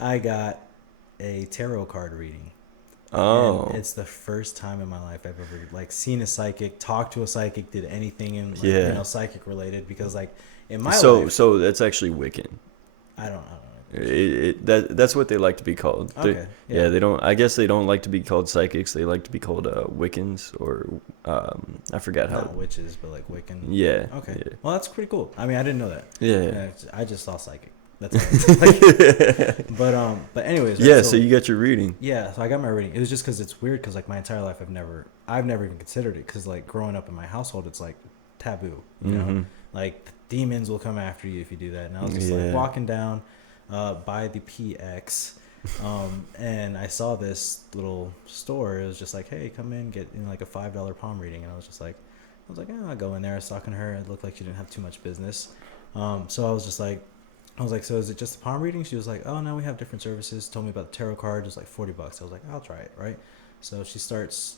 I got a tarot card reading. And Oh, it's the first time in my life I've ever like seen a psychic, talked to a psychic, did anything in like, yeah. psychic related, because like in my So life, so that's actually Wiccan. I don't know. That's what they like to be called. Okay, Yeah, yeah. they don't. I guess they don't like to be called psychics. They like to be called Wiccans or I forgot how. Not witches, but like Wiccan. Yeah, Okay. yeah, Well, that's pretty cool. I mean, I didn't know that. yeah, I just saw psychic. That's all. Like, but anyways, right? yeah. So So you got your reading. yeah, so I got my reading. It was just because it's weird because like my entire life I've never even considered it because like growing up in my household it's like taboo, Mm-hmm. like demons will come after you if you do that. And I was just like Yeah. walking down by the PX, and I saw this little store. It was just like, hey, come in, get like a $5 palm reading, and I was like, I'll go in there. I was talking to her. It looked like she didn't have too much business, so I was like, so is it just a palm reading? She was like, oh no, we have different services. Told me about the tarot card. It was like $40. I was like, I'll try it, right? So she starts,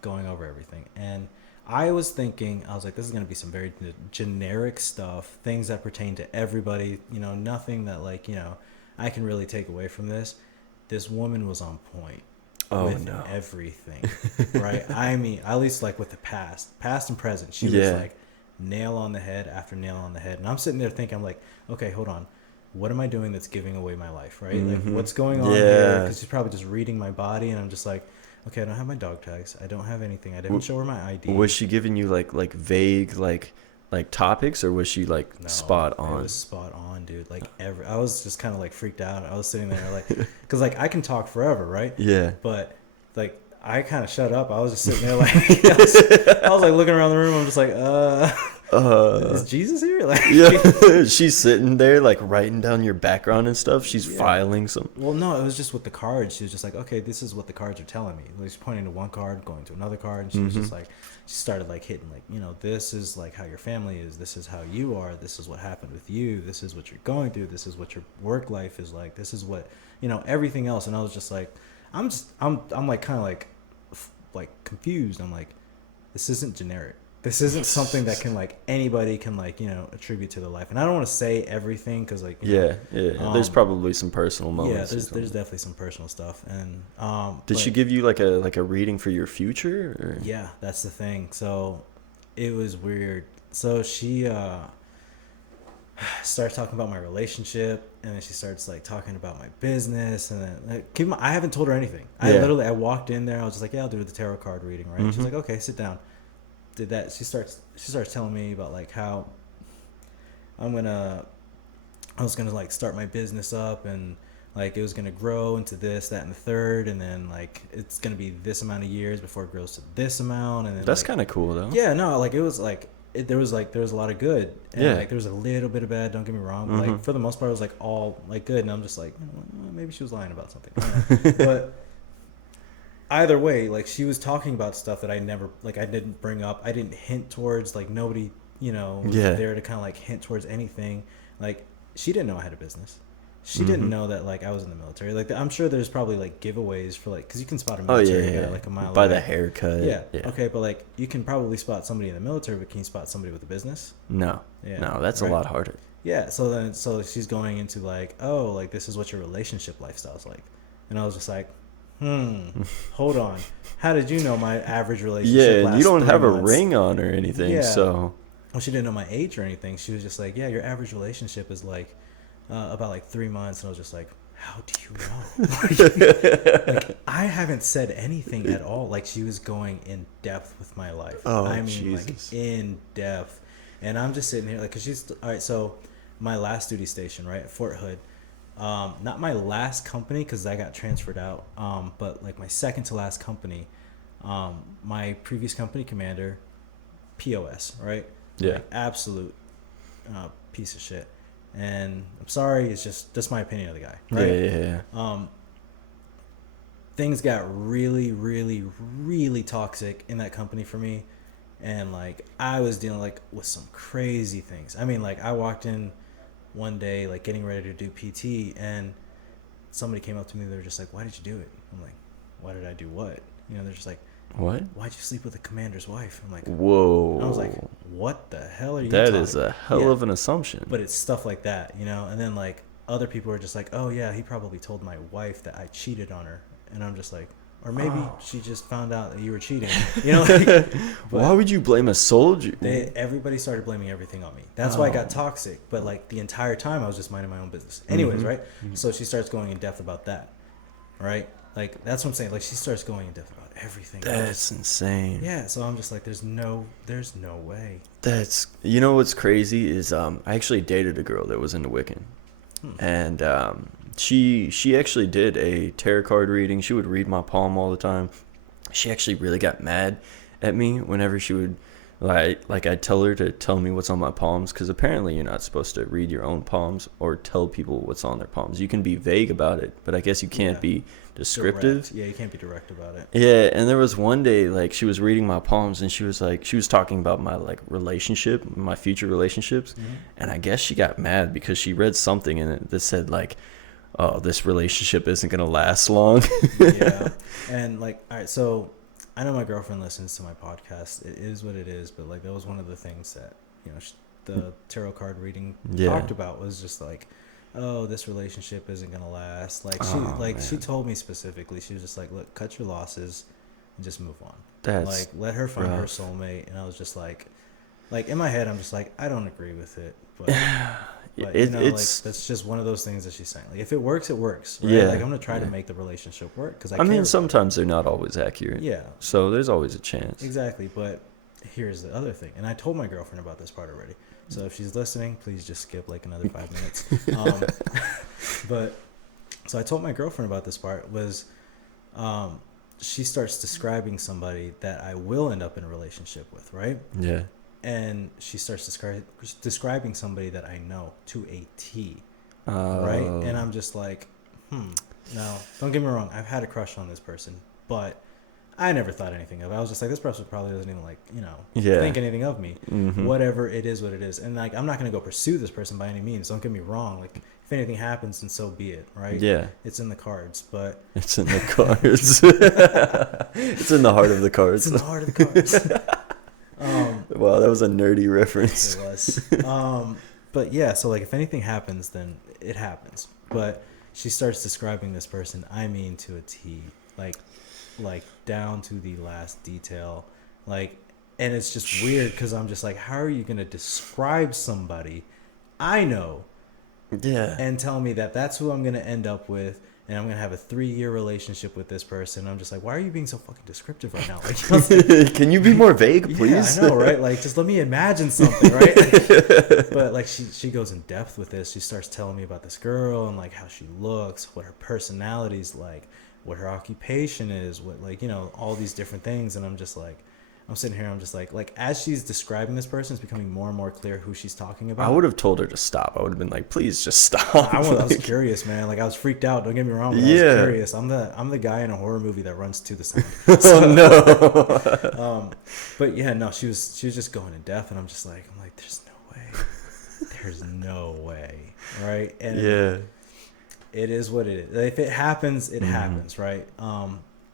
going over everything, and I was thinking, I was like, this is gonna be some very generic stuff, things that pertain to everybody, nothing that like, I can really take away from this. This woman was on point Oh with no. everything, right? I mean, at least like with the past and present, she was Yeah. like nail on the head after nail on the head. And I'm sitting there thinking, I'm like, okay, hold on. What am I doing that's giving away my life, right? Like, Mm-hmm. what's going on here? Yeah. Because she's probably just reading my body, and I'm just like, okay, I don't have my dog tags. I don't have anything. I didn't show her my ID. Was she giving you like vague like topics, or was she like No, spot it on? was spot on, dude. Like, I was just kind of like freaked out. I was sitting there like, because like I can talk forever, right? Yeah. But like I kind of shut up. I was just sitting there like I was like looking around the room. I'm just like, is Jesus here? Like, Yeah. She's sitting there like writing down your background and stuff. She's yeah. filing some. Well, no, it was just with the cards. She was just like, okay, this is what the cards are telling me. Like, she's pointing to one card, going to another card, and she was Mm-hmm. just like, she started like hitting like, this is like how your family is. This is how you are. This is what happened with you. This is what you're going through. This is what your work life is like. This is what, everything else. And I was just like, I'm like kind of like confused. I'm like, this isn't generic. This isn't something that can like anybody can like attribute to their life. And I don't want to say everything because like Yeah, yeah. There's probably some personal yeah, moments. there's definitely some personal stuff. And Did she give you like a reading for your future? Or? yeah, that's the thing. So it was weird. So she starts talking about my relationship, and then she starts like talking about my business, and then I haven't told her anything. Yeah. I walked in there. I was just like, yeah, I'll do the tarot card reading, right? Mm-hmm. She's like, okay, sit down. Did that. She starts telling me about like how I'm gonna I was gonna like start my business up, and like it was gonna grow into this, that, and the third, and then like it's gonna be this amount of years before it grows to this amount, and then That's like kind of cool though. yeah, no, like it was like there was a lot of good, and Yeah. like there was a little bit of bad. Don't get me wrong, but Mm-hmm. like for the most part, it was like all like good, and I'm just like, maybe she was lying about something, I don't know. But either way, like she was talking about stuff that I never like I didn't bring up. I didn't hint towards, like nobody, was Yeah. there to kind of like hint towards anything. Like she didn't know I had a business. She Mm-hmm. didn't know that like I was in the military. Like I'm sure there's probably like giveaways for like because you can spot a Oh yeah, military yeah. guy like a mile By away. the haircut. Yeah. Yeah. Okay, but like you can probably spot somebody in the military, but can you spot somebody with a business? No. Yeah. No, that's Right. a lot harder. Yeah. So she's going into like, oh, like this is what your relationship lifestyle is like, and I was just like, hold on. How did you know my average relationship? Yeah, and lasts you don't 3 have a months? ring on or anything, Yeah. so Well, she didn't know my age or anything. She was just like, yeah, your average relationship is like about like 3 months, and I was just like, how do you know? Like, I haven't said anything at all. Like she was going in depth with my life. Oh, I mean, Jesus. like in depth. And I'm just sitting here like, cause she's all right. So my last duty station, right, at Fort Hood. Not my last company because I got transferred out. But like my second to last company, my previous company commander, POS, right? Yeah. Like, absolute piece of shit. And I'm sorry, it's just that's my opinion of the guy, right? Yeah. Things got really, really, really toxic in that company for me, and like I was dealing like with some crazy things. I mean, like I walked in one day like getting ready to do PT, and somebody came up to me. They were just like, "Why did you do it?" I'm like, "Why did I do what?" They're just like, What? "Why'd you sleep with the commander's wife?" I'm like, Whoa. I was like, "What the hell are you?" That talking? is a hell Yeah. of an assumption. But it's stuff like that, and then like other people are just like, oh yeah, he probably told my wife that I cheated on her, and I'm just like, or maybe she just found out that you were cheating, you know. Like, Why would you blame a soldier? everybody started blaming everything on me. That's why I got toxic. But like the entire time, I was just minding my own business. Anyways, right? So she starts going in depth about that, right? Like that's what I'm saying. Like she starts going in depth about everything. That's insane. Yeah. So I'm just like, there's no way. That's, you know what's crazy is I actually dated a girl that was into Wiccan, and she actually did a tarot card reading. She would read my palm all the time. She actually really got mad at me whenever she would like I'd tell her to tell me what's on my palms, because apparently you're not supposed to read your own palms or tell people what's on their palms. You can be vague about it, but I guess you can't be descriptive. Direct. Yeah, you can't be direct about it. Yeah, and there was one day like she was reading my palms and she was talking about my like relationship, my future relationships, and I guess she got mad because she read something in it that said like, oh, this relationship isn't gonna last long. Yeah. And like, all right, so I know my girlfriend listens to my podcast. It is what it is, but like that was one of the things that, you know, the tarot card reading talked about, was just like, oh, this relationship isn't gonna last. Like she told me specifically, she was just like, look, cut your losses and just move on. That's like, let her find her rough. soulmate. And I was just like in my head, I'm just like, I don't agree with it, but But, It- you know, it's- like that's just one of those things that she's saying. Like if it works, it works. Right? Yeah, Like I'm gonna try to yeah. make the relationship work because I mean, sometimes they're not always accurate. Yeah, So there's always a chance. exactly. But here's the other thing, and I told my girlfriend about this part already. So if she's listening, please just skip like another 5 minutes. But so I told my girlfriend about this part was, she starts describing somebody that I will end up in a relationship with, right? Yeah. And she starts describing somebody that I know to a T, Oh. right? And I'm just like, now, don't get me wrong, I've had a crush on this person, but I never thought anything of it. I was just like, this person probably doesn't even like, you know, think anything of me. Whatever, it is what it is. And like, I'm not going to go pursue this person by any means. Don't get me wrong. Like, if anything happens, then so be it, right? Yeah. It's in the cards, but... It's in the cards. It's in the heart of the cards. It's in the heart of the cards. Wow, that was a nerdy reference. It was. But yeah, so like if anything happens, then it happens. But she starts describing this person, I mean, to a T, like down to the last detail, like, and it's just weird because I'm just like, how are you gonna describe somebody I know, and tell me that that's who I'm gonna end up with, and I'm gonna have a 3-year relationship with this person? I'm just like, why are you being so fucking descriptive right now? Like, can you be more vague, please? Yeah, I know, right? Like, just let me imagine something, right? But like, she goes in depth with this. She starts telling me about this girl and like how she looks, what her personality's like, what her occupation is, what, like, you know, all these different things. And I'm just like, I'm sitting here, I'm just like as she's describing this person, it's becoming more and more clear who she's talking about. I would have told her to stop. I would have been like, please just stop. I was curious, man. Like, I was freaked out. Don't get me wrong. But I was curious. I'm the guy in a horror movie that runs to the sound. So, Oh no. But yeah, no, she was just going in depth, and I'm like, there's no way, right? And Yeah. it is what it is. If it happens, it happens, right?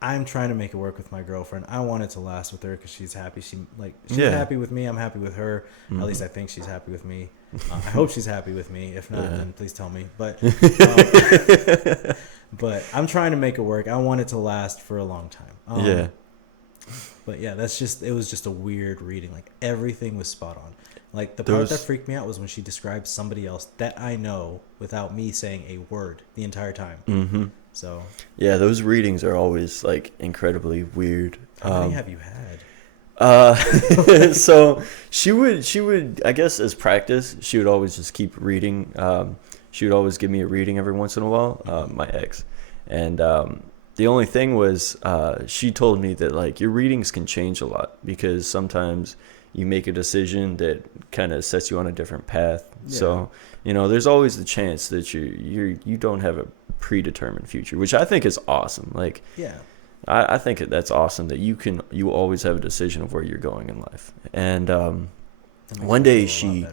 I'm trying to make it work with my girlfriend. I want it to last with her because she's happy. She's happy with me. I'm happy with her. At least I think she's happy with me. I hope she's happy with me. If not, then please tell me. But but I'm trying to make it work. I want it to last for a long time. But yeah, it was just a weird reading. Like, everything was spot on. Like, the part that freaked me out was when she described somebody else that I know without me saying a word the entire time. So yeah, those readings are always like incredibly weird. How many have you had? So she would, I guess, as practice, she would always just keep reading. She would always give me a reading every once in a while, my ex. And the only thing was, she told me that like your readings can change a lot because sometimes you make a decision that kind of sets you on a different path. So, you know, there's always the chance that you don't have a predetermined future, which I think is awesome. Like, I think that's awesome that you always have a decision of where you're going in life. And one day she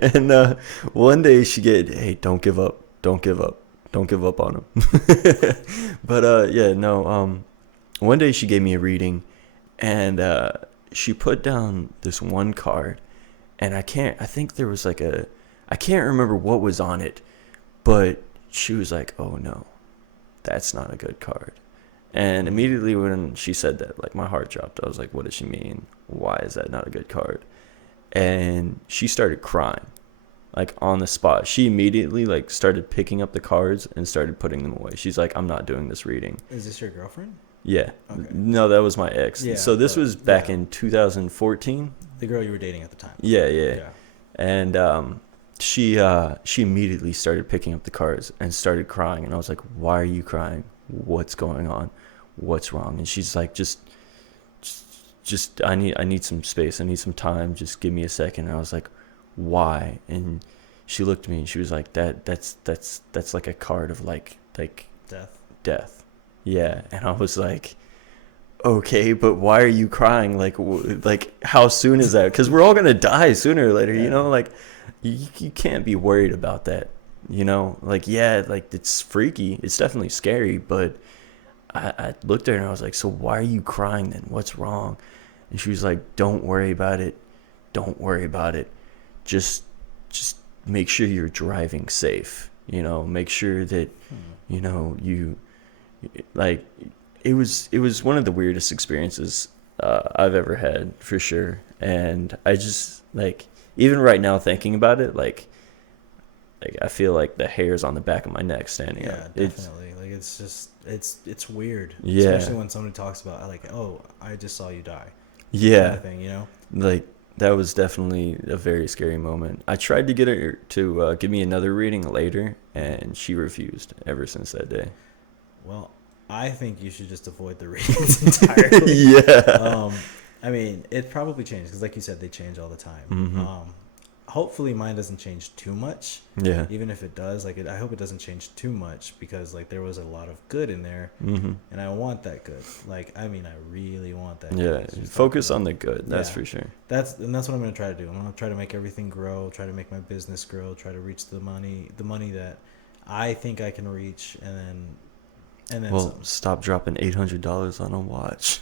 and one day she don't give up on him. But one day she gave me a reading, and she put down this one card, and I think there was like I can't remember what was on it, but she was like, "Oh no, that's not a good card." And immediately when she said that, like my heart dropped. I was like, "What does she mean? Why is that not a good card?" And she started crying, like on the spot. She immediately like started picking up the cards and started putting them away. She's like, "I'm not doing this reading." Is this your girlfriend? Yeah. Okay. No, that was my ex. Yeah, So this but was back yeah, in 2014. the girl you were dating at the time. Yeah, yeah. Yeah. And she immediately started picking up the cards and started crying. And I was like, "Why are you crying? What's going on? What's wrong?" And she's like, just I need some space. I need some time. Just give me a second." And I was like, "Why?" And she looked at me and she was like, that's like a card of like Death. death." Yeah. And I was like, "Okay, but why are you crying? Like how soon is that? Because we're all gonna die sooner or later, Yeah. you know. Like you can't be worried about that, you know. Like yeah, like it's freaky. It's definitely scary, but I looked at her and I was like, "So why are you crying then? What's wrong?" And she was like, "Don't worry about it. Don't worry about it. Just make sure you're driving safe. You know, make sure that you know you like." It was one of the weirdest experiences I've ever had for sure, and I just like even right now thinking about it, like I feel like the hairs on the back of my neck standing Yeah, up. It's definitely. Like it's just it's weird. Yeah. Especially when somebody talks about like, oh, I just saw you die. Kind yeah, of thing, you know? like that was definitely a very scary moment. I tried to get her to give me another reading later, and she refused ever since that day. Well, I think you should just avoid the readings entirely. Yeah. I mean, it probably changes because, like you said, they change all the time. Mhm. Hopefully, mine doesn't change too much. Yeah. Even if it does, like, I hope it doesn't change too much because, like, there was a lot of good in there, Mhm. and I want that good. Like, I mean, I really want that. Yeah. Good. Just Focus like, on the good. That's yeah. for sure. That's what I'm gonna try to do. I'm gonna try to make everything grow. Try to make my business grow. Try to reach the money that I think I can reach, and then Well, some. stop dropping $800 on a watch.